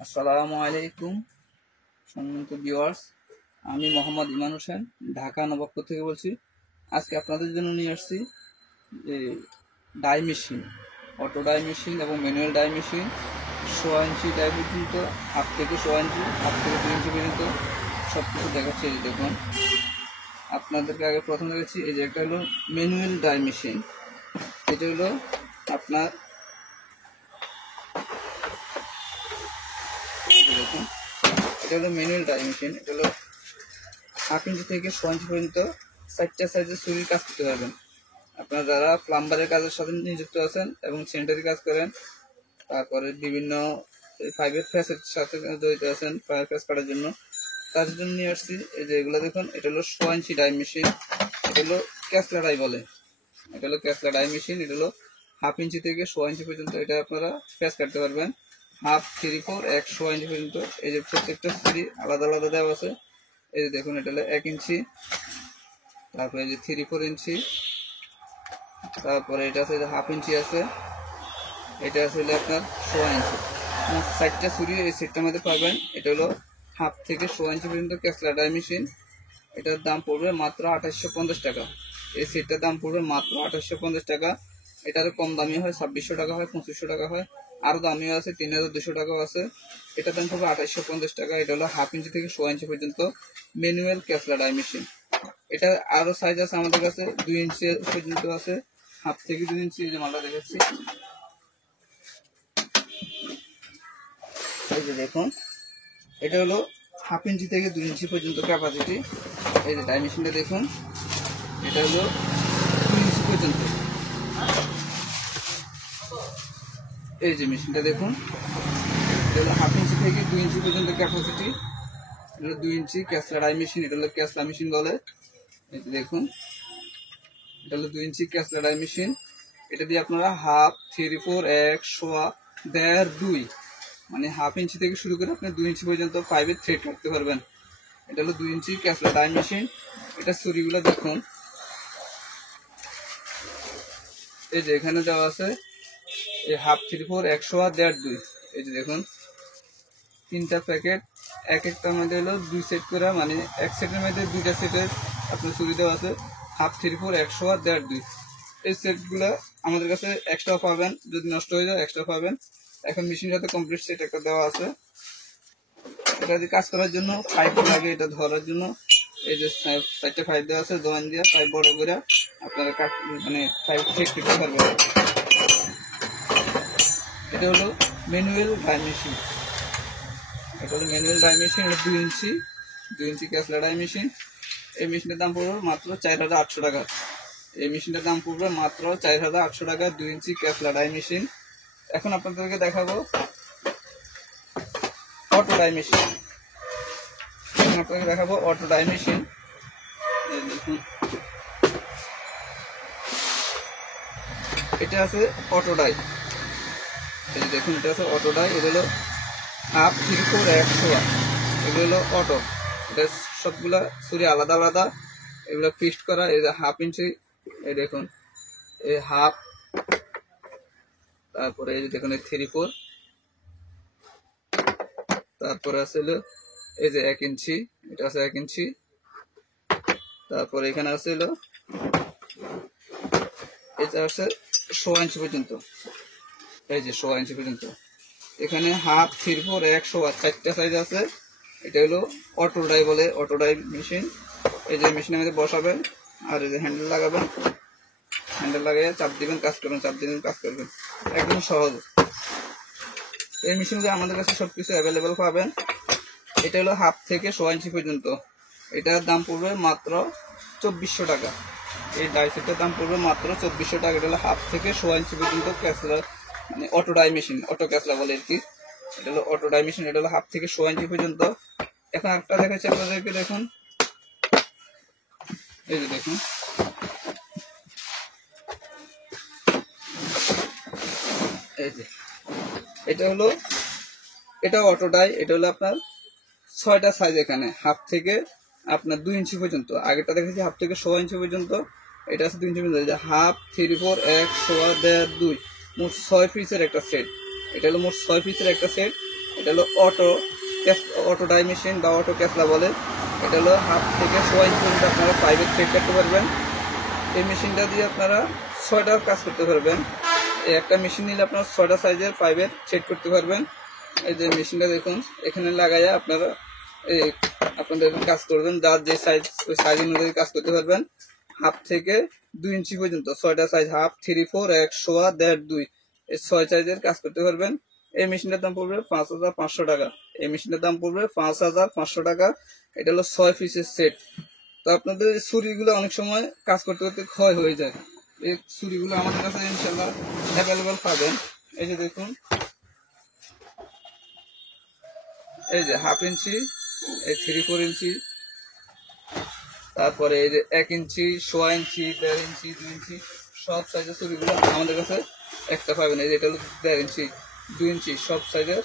আসসালামু আলাইকুম সম্মানিত ভিউয়ার্স, আমি মোহাম্মদ ইমান হোসেন ঢাকা নবাবপুর থেকে বলছি। আজকে আপনাদের জন্য নিয়ে আসছি যে die machine, auto die machine এবং manual die machine 100 inch die পর্যন্ত, হাফ থেকে 100 ইঞ্চি, হাফ থেকে 2 ইঞ্চি পর্যন্ত সব কিছু দেখাচ্ছি। এই দেখুন, আপনাদেরকে আগে প্রথম দেখাচ্ছি এই যে একটা হলো ম্যানুয়াল ডাই মেশিন। এটা হলো আপনার দেখুন, এটা হলো ম্যানুয়াল ডাই মেশিন। এটা হলো হাফ ইঞ্চি থেকে 100 ইঞ্চি পর্যন্ত 4টা সাইজের ছুরির কাজ করতে পারবেন। আপনারা যারা প্লাম্বারের কাজের সাথে নিযুক্ত আছেন এবং সেন্টারি কাজ করেন, তারপরে বিভিন্ন ফাইবার ফেসের সাথে জড়িত আছেন ফাইবার ফেস কাটার জন্য, তার জন্য নিয়ে আসছি। এই যে এগুলো দেখুন, এটা হলো 100 ইঞ্চি ডাই মেশিন। এটা হলো ক্যাসলা ডাই বলে, এটা হলো ক্যাসলা ডাই মেশিন। এটা হলো হাফ ইঞ্চি থেকে 100 ইঞ্চি পর্যন্ত এটা আপনারা ফেস কাটতে পারবেন। হাফ, 3, 4, 100 ইঞ্চি পর্যন্ত। এই যে প্রত্যেকটা ছুরি আলাদা আলাদা দেওয়া আছে। এই যে দেখুন, এটা হলো 1 ইঞ্চি, তারপরে এই যে 3, 4 ইঞ্চি, তারপরে এটা আছে হাফ ইঞ্চি আছে, এটা আছে হলো আপনার 100 ইঞ্চি। 4টা ছুরি এই সেটটার মধ্যে পাবেন। এটা হলো হাফ থেকে 100 ইঞ্চি পর্যন্ত ক্যাসলা ডাই মেশিন। এটার দাম পড়বে মাত্র 2850 টাকা। এই সেটটার দাম পড়বে মাত্র 2850 টাকা। এটার কম দামি হয় 2600 টাকা হয়, 2500 টাকা হয়, আরও দামিও আছে, 3200 টাকাও আছে। এটার দাম পড়বে 2850 টাকা। এটা হলো হাফ ইঞ্চি থেকে 100 ইঞ্চি পর্যন্ত ম্যানুয়াল ক্যাসলা ডাই মেশিন। এটা আরও সাইজ আছে আমাদের কাছে, 2 ইঞ্চি পর্যন্ত আছে, হাফ থেকে 2 ইঞ্চি। এই যে মালটা দেখাচ্ছি, এই যে দেখুন, এটা হলো হাফ ইঞ্চি থেকে 2 ইঞ্চি পর্যন্ত ক্যাপাসিটি। এই যে ডাই মেশিনটা দেখুন, এটা হলো 2 ইঞ্চি পর্যন্ত। এই যে মেশিনটা দেখুন, এটা হলো হাফ ইঞ্চি থেকে 2 ইঞ্চি পর্যন্ত ক্যাপাসিটি। এটা হলো 2 ইঞ্চি ক্যাসলা ডাই মেশিন, এটা হলো ক্যাসলা মেশিন বলে। এই যে দেখুন, এটা হলো 2 ইঞ্চি ক্যাসলা ডাই মেশিন। এটা দিয়ে আপনারা হাফ, 3, 4, 1, 100, 1.5, 2, মানে হাফ ইঞ্চি থেকে শুরু করে আপনি 2 ইঞ্চি পর্যন্ত পাইপের থ্রেড কাটতে পারবেন। এটা হলো 2 ইঞ্চি ক্যাসলা ডাই মেশিন। এটা ছুরিগুলো দেখুন, এই যে এখানে দেওয়া আছে এই হাফ, 3, 4, 100, 1.5, 2। এই যে দেখুন, 3টা প্যাকেট, এক একটার মধ্যে হলো 2 সেট করে, মানে এক সেটের মধ্যে 2টা সেটের আপনার ছুরি দেওয়া আছে। হাফ, 3, 4, 100, 1.5, 2। এই সেটগুলো আমাদের কাছে এক্সট্রা পাবেন, যদি নষ্ট হয়ে যায় এক্সট্রা পাবেন। এখন মেশিনের সাথে কমপ্লিট সেট একটা দেওয়া আছে। এটা যদি কাজ করার জন্য পাইপ লাগে, এটা ধরার জন্য এই যে 4টা পাইপ দেওয়া আছে, জয়েন দিয়ে পাইপ বড় করে আপনারা মানে পাইপ চেক করতে পারবেন। এটা হলো ম্যানুয়াল ডাই মেশিন। এটা হলো manual die machine, 2 inch, 2 inch ক্যাসলা ডাই মেশিন। এই মেশিনের দাম পড়বে মাত্র 4800 টাকা। এই মেশিনটার দাম পড়বে মাত্র 4800 টাকা, 2 ইঞ্চি ক্যাসলা ডাই মেশিন। এখন আপনাদেরকে দেখাবো অটো ডাই মেশিন। এখন আপনাকে দেখাবো অটো ডাই মেশিন। দেখুন, এটা আছে অটো ডাই। এই যে দেখুন, এটা আছে অটো ডাই। এগুলো হলো হাফ, 3, 4, 100, এগুলো হলো অটো। এটা সবগুলা ছুরি আলাদা আলাদা, এগুলো ফিক্সড করা। এই যে হাফ ইঞ্চি, এই দেখুন এই হাফ, তারপরে এই যে দেখুন এই 3, 4, তারপরে আছে হলো এই যে 1 ইঞ্চি, এটা আছে 1 ইঞ্চি, তারপরে এখানে আছে হলো এটা আছে 100 ইঞ্চি পর্যন্ত। এই যে 100 ইঞ্চি পর্যন্ত। এখানে হাফ, 3, 4, 100, 4টা সাইজ আছে। এটা হলো অটো ডাই বলে, অটো ডাই মেশিন। এই যে মেশিনের মধ্যে বসাবেন আর এই যে হ্যান্ডেল লাগাবেন, হ্যান্ডেল লাগিয়ে চাপ দিবেন, কাজ করবেন, চাপ দিবেন, কাজ করবেন, একদম সহজ। এই মেশিনে আমাদের কাছে সবকিছু অ্যাভেলেবেল পাবেন। এটা হলো হাফ থেকে 100 ইঞ্চি পর্যন্ত। এটার দাম পড়বে মাত্র 2400 টাকা। এই ডাই সেটের দাম পড়বে মাত্র 2400 টাকা। এটা হলো হাফ থেকে 100 ইঞ্চি পর্যন্ত ক্যাসলা, মানে অটো ডাই মেশিন, অটো ক্যাসলা বলে আর কি। এটা হলো অটো ডাই মেশিন। এটা হলো হাফ থেকে 100 ইঞ্চি পর্যন্ত। এখন একটা দেখাচ্ছি আপনাদেরকে, দেখুন এই যে দেখুন, এই যে এটা হলো, এটা অটো ডাই। এটা হলো আপনার 6টা সাইজ, এখানে হাফ থেকে আপনার 2 ইঞ্চি পর্যন্ত। আগেরটা দেখেছি হাফ থেকে 100 ইঞ্চি পর্যন্ত, এটা আছে 2 ইঞ্চি পর্যন্ত। হাফ, 3, 4, 100, 1.5, 2, মোট 6 পিসের একটা সেট। এটা হলো মোট 6 পিসের একটা সেট। এটা হলো অটো ডাই মেশিন বা অটো ক্যাসলা বলে। এটা হলো হাফ থেকে 1.5 ইঞ্চি পর্যন্ত আপনারা পাইপের থ্রেড কাটতে পারবেন। এই মেশিনটা দিয়ে আপনারা 6টা কাজ করতে পারবেন। এই একটা মেশিন নিলে আপনারা 6টা সাইজের পাইপের থ্রেড করতে পারবেন। এই যে মেশিনটা দেখুন, এখানে লাগাইয়া আপনারা এই আপনাদের কাজ করবেন, যার যে সাইজ ওই সাইজ অনুযায়ী কাজ করতে পারবেন। হাফ থেকে 2 ইঞ্চি পর্যন্ত 6টা সাইজ, হাফ, 3, 4, 1, 1.5, 1.5, 2 এই 6 সাইজের কাজ করতে পারবেন। এই মেশিনটার দাম পড়বে 5,500 টাকা। এই মেশিনটার দাম পড়বে 5,500 টাকা। এটা হলো 6 পিসের সেট। তো আপনাদের ছুরিগুলো অনেক সময় কাজ করতে করতে ক্ষয় হয়ে যায়। এই ছুরিগুলো আমাদের কাছে ইনশাল্লাহ অ্যাভেলেবল পাবেন। এই যে দেখুন, এই যে 1/2 ইঞ্চি, এই 3, 4 ইঞ্চি, তারপরে এই যে 1 ইঞ্চি, 1.5 ইঞ্চি, 1.5 ইঞ্চি, 2 ইঞ্চি, সব সাইজের ছুরিগুলো আমাদের কাছে একটা পাবেন। এই যে এটা হলো 1.5 ইঞ্চি, 2 ইঞ্চি, সব সাইজের